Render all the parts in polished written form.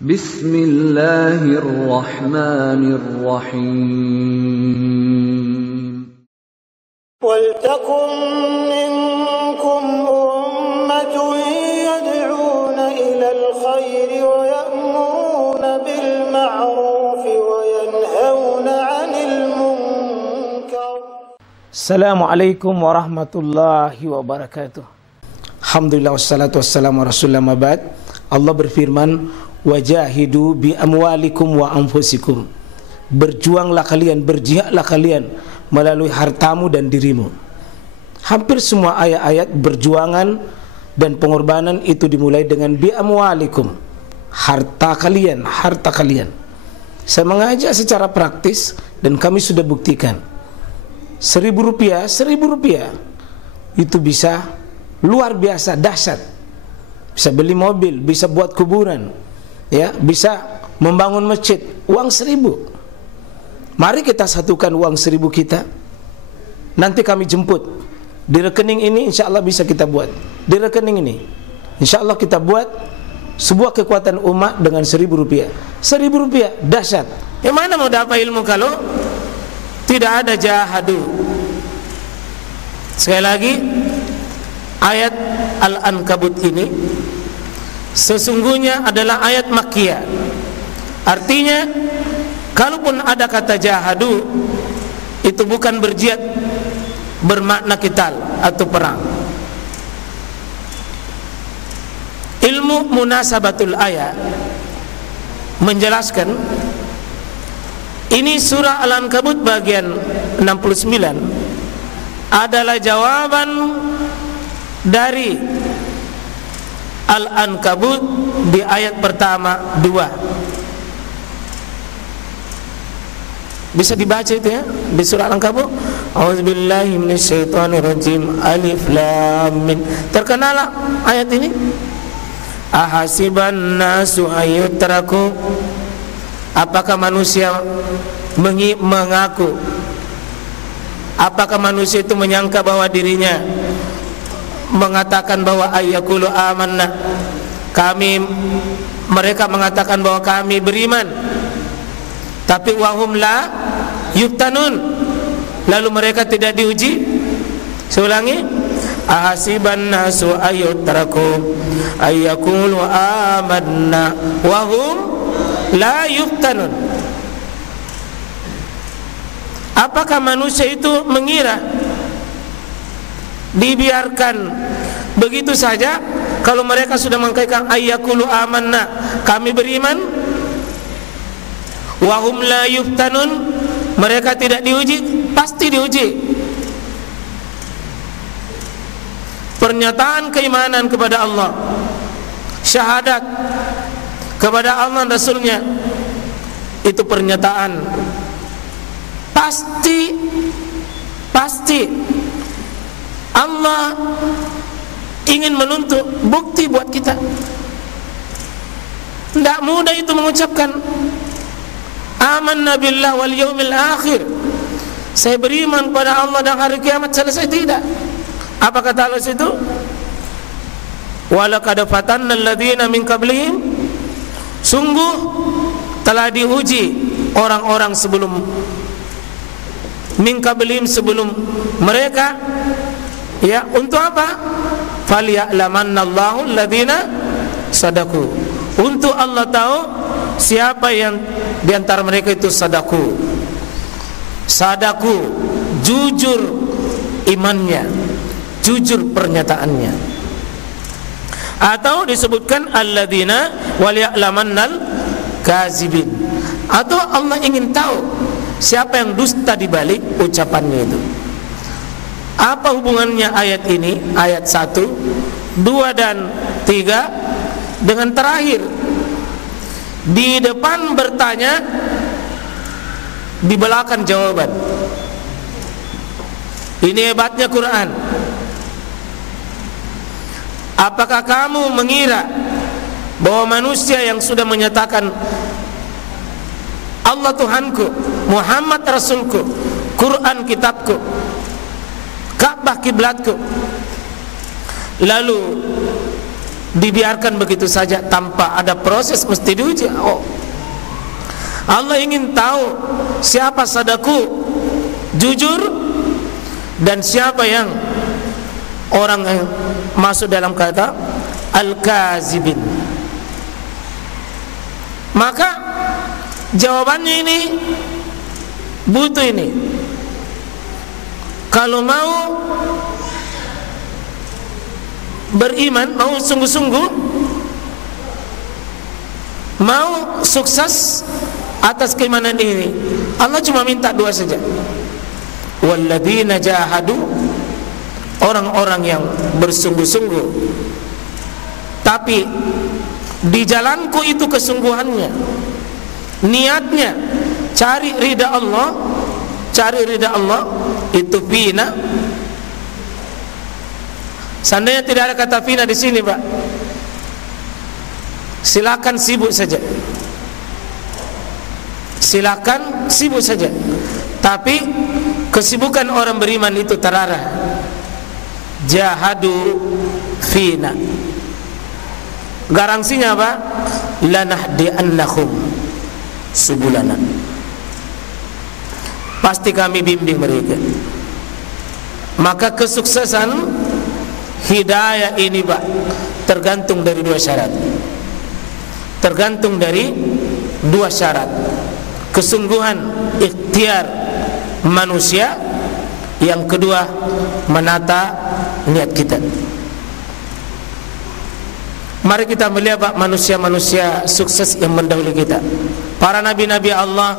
Bismillahirrahmanirrahim. Waltakum minkum ummatun yad'una ilal khairi wa ya'muruna bil ma'ruf wa yanhauna 'anil munkar. Assalamualaikum warahmatullahi wabarakatuh. Alhamdulillah wassalatu wassalamu ala rasulillah mabad. Allah berfirman, wajahidu bi amwalikum wa anfusikum. Berjuanglah kalian, berjihadlah kalian melalui hartamu dan dirimu. Hampir semua ayat-ayat berjuangan dan pengorbanan itu dimulai dengan bi amwalikum, harta kalian, harta kalian. Saya mengajak secara praktis dan kami sudah buktikan. Rp1.000 itu bisa luar biasa dahsyat. Bisa beli mobil, bisa buat kuburan, ya, bisa membangun masjid. Uang 1.000. Mari kita satukan uang 1.000 kita. Nanti kami jemput di rekening ini, insya Allah bisa kita buat. Di rekening ini, insya Allah kita buat sebuah kekuatan umat dengan Rp1.000. Rp1.000 dahsyat. Yang mana mau dapat ilmu kalau tidak ada jahadu? Sekali lagi, ayat Al-Ankabut ini sesungguhnya adalah ayat Makkiyah. Artinya, kalaupun ada kata jahadu, itu bukan berjihad bermakna qital atau perang. Ilmu munasabatul ayat menjelaskan ini surah Al-Ankabut bagian 69 adalah jawaban dari Al-Ankabut di ayat pertama 2. Bisa dibaca itu ya di surah Al-Ankabut. A'udzubillahi minasyaitonirrajim. Alif lam mim. Terkenal ayat ini. Ahasiban nasu ayyutraku. Apakah manusia mengaku? Apakah manusia itu menyangka bahwa dirinya mengatakan bahwa ayyakulu amanna, mereka mengatakan bahwa kami beriman, tapi wahum la yuftanun, lalu mereka tidak diuji. Saya ulangi, ahasiban nasu ayyutraku ayyakulu amanna wahum la yuftanun. Apakah manusia itu mengira dibiarkan begitu saja kalau mereka sudah mengatakan ayyakulu amanna, kami beriman, wahum la yuftanun, mereka tidak diuji? Pasti diuji. Pernyataan keimanan kepada Allah, syahadat kepada Allah dan Rasulnya, itu pernyataan pasti Allah ingin menuntut bukti buat kita. Tidak mudah itu mengucapkan amanna billah wal yaumil akhir, saya beriman pada Allah dan hari kiamat, selesai. Tidak. Apa kata Allah situ? Walaqad fatanna alladziina min qablihim, sungguh telah diuji orang-orang sebelum min qablihim, sebelum mereka. Ya, untuk apa? Falya'lamannallahu alladziina sadaku. Untuk Allah tahu siapa yang di antara mereka itu sadaku. Sadaku, jujur imannya, jujur pernyataannya. Atau disebutkan alladziina walya'lamannal kazibin. Atau Allah ingin tahu siapa yang dusta di balik ucapannya itu. Apa hubungannya ayat ini, ayat 1, 2 dan 3 dengan terakhir? Di depan bertanya, di belakang jawaban. Ini hebatnya Quran. Apakah kamu mengira bahwa manusia yang sudah menyatakan Allah Tuhanku, Muhammad Rasulku, Quran kitabku, Ka'bah kiblatku, lalu dibiarkan begitu saja tanpa ada proses, mesti diuji. Oh, Allah ingin tahu siapa sadaku jujur dan siapa yang orang yang masuk dalam kata al-kazibin. Maka jawabannya ini butuh ini. Kalau mau beriman, mau sungguh-sungguh, mau sukses atas keimanan ini, Allah cuma minta dua saja. Walladzina jahadu, orang-orang yang bersungguh-sungguh, tapi di jalanku itu kesungguhannya, niatnya cari ridha Allah, cari ridha Allah itu fina. Seandainya tidak ada kata fina di sini, Pak, silakan sibuk saja. Silakan sibuk saja. Tapi kesibukan orang beriman itu terarah. Jahadu fina. Garansinya apa? Lanahdi'annahum subulana. Pasti kami bimbing mereka. Maka kesuksesan hidayah ini, Pak, tergantung dari dua syarat. Tergantung dari dua syarat. Kesungguhan ikhtiar manusia, yang kedua menata niat kita. Mari kita melihat, Pak, manusia-manusia sukses yang mendahului kita. Para nabi-nabi Allah,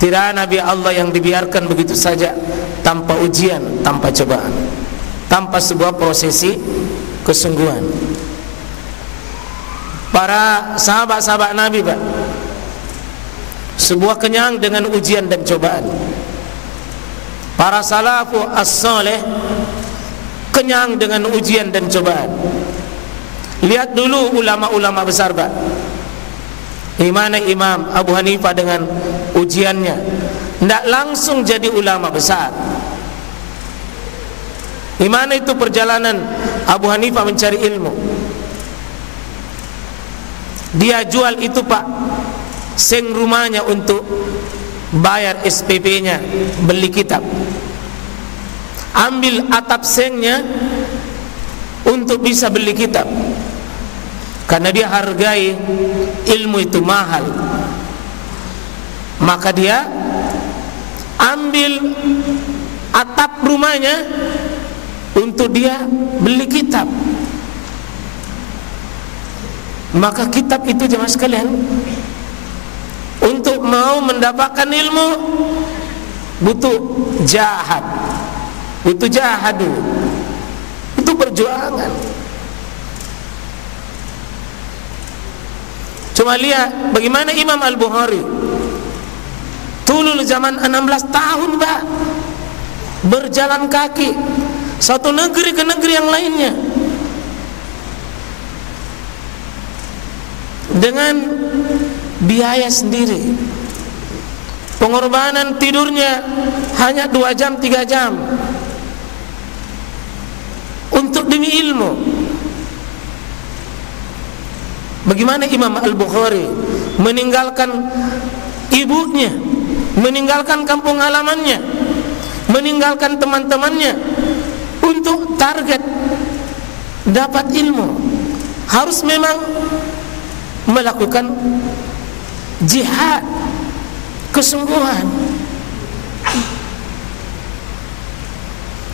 tidak ada nabi Allah yang dibiarkan begitu saja tanpa ujian, tanpa cobaan, tanpa sebuah prosesi kesungguhan. Para sahabat-sahabat Nabi, Pak, sebuah kenyang dengan ujian dan cobaan. Para salafu as-saleh kenyang dengan ujian dan cobaan. Lihat dulu ulama-ulama besar, Pak. Gimana Imam Abu Hanifah dengan ujiannya, tidak langsung jadi ulama besar. Gimana itu perjalanan Abu Hanifah mencari ilmu? Dia jual itu, Pak, seng rumahnya untuk bayar SPP-nya, beli kitab. Ambil atap sengnya untuk bisa beli kitab, karena dia hargai ilmu itu mahal. Maka dia ambil atap rumahnya untuk dia beli kitab. Maka kitab itu, jemaah sekalian, untuk mau mendapatkan ilmu butuh jahad, butuh jahadu, itu perjuangan. Cuma lihat bagaimana Imam Al-Bukhari dulu zaman 16 tahun, Pak, berjalan kaki satu negeri ke negeri yang lainnya dengan biaya sendiri. Pengorbanan tidurnya hanya 2 jam 3 jam untuk demi ilmu. Bagaimana Imam Al-Bukhari meninggalkan ibunya, meninggalkan kampung halamannya, meninggalkan teman-temannya untuk target dapat ilmu. Harus memang melakukan jihad, kesungguhan.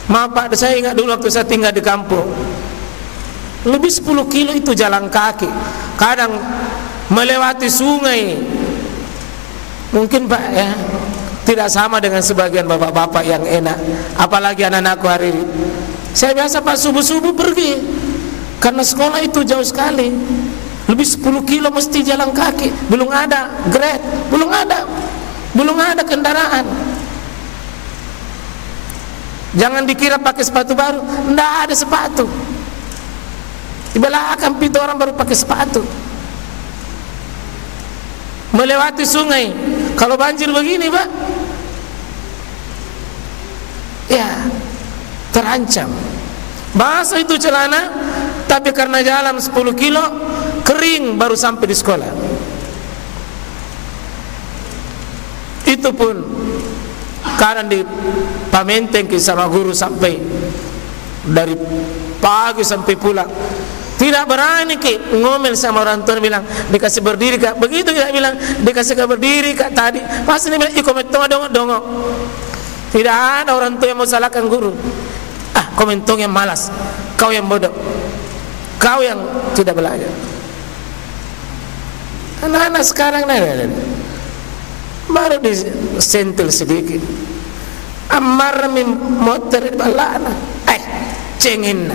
Maaf, Pak, saya ingat dulu waktu saya tinggal di kampung, lebih 10 kilo itu jalan kaki. Kadang melewati sungai. Mungkin, Pak, ya, tidak sama dengan sebagian bapak-bapak yang enak. Apalagi anak-anakku hari ini. Saya biasa, Pak, subuh-subuh pergi, karena sekolah itu jauh sekali. Lebih 10 kilo mesti jalan kaki. Belum ada Grab, belum ada kendaraan. Jangan dikira pakai sepatu baru, tidak ada sepatu. Di belakang pintu orang baru pakai sepatu. Melewati sungai, kalau banjir begini, Pak, ya terancam. Basah itu celana, tapi karena jalan 10 kilo kering baru sampai di sekolah. Itu pun karena di pamenteng sama guru sampai dari pagi sampai pulang. Tidak berani ki ngomel sama orang tua, bilang dikasih berdiri kak. Begitu kita bilang dikasih kak berdiri kak tadi, pasti dia bilang komentong dongok. Tidak ada orang tua yang mau salahkan guru. Komentong yang malas, kau yang bodoh, kau yang tidak belajar. Anak-anak sekarang baru disentil sedikit, amar min motor balana, cengin.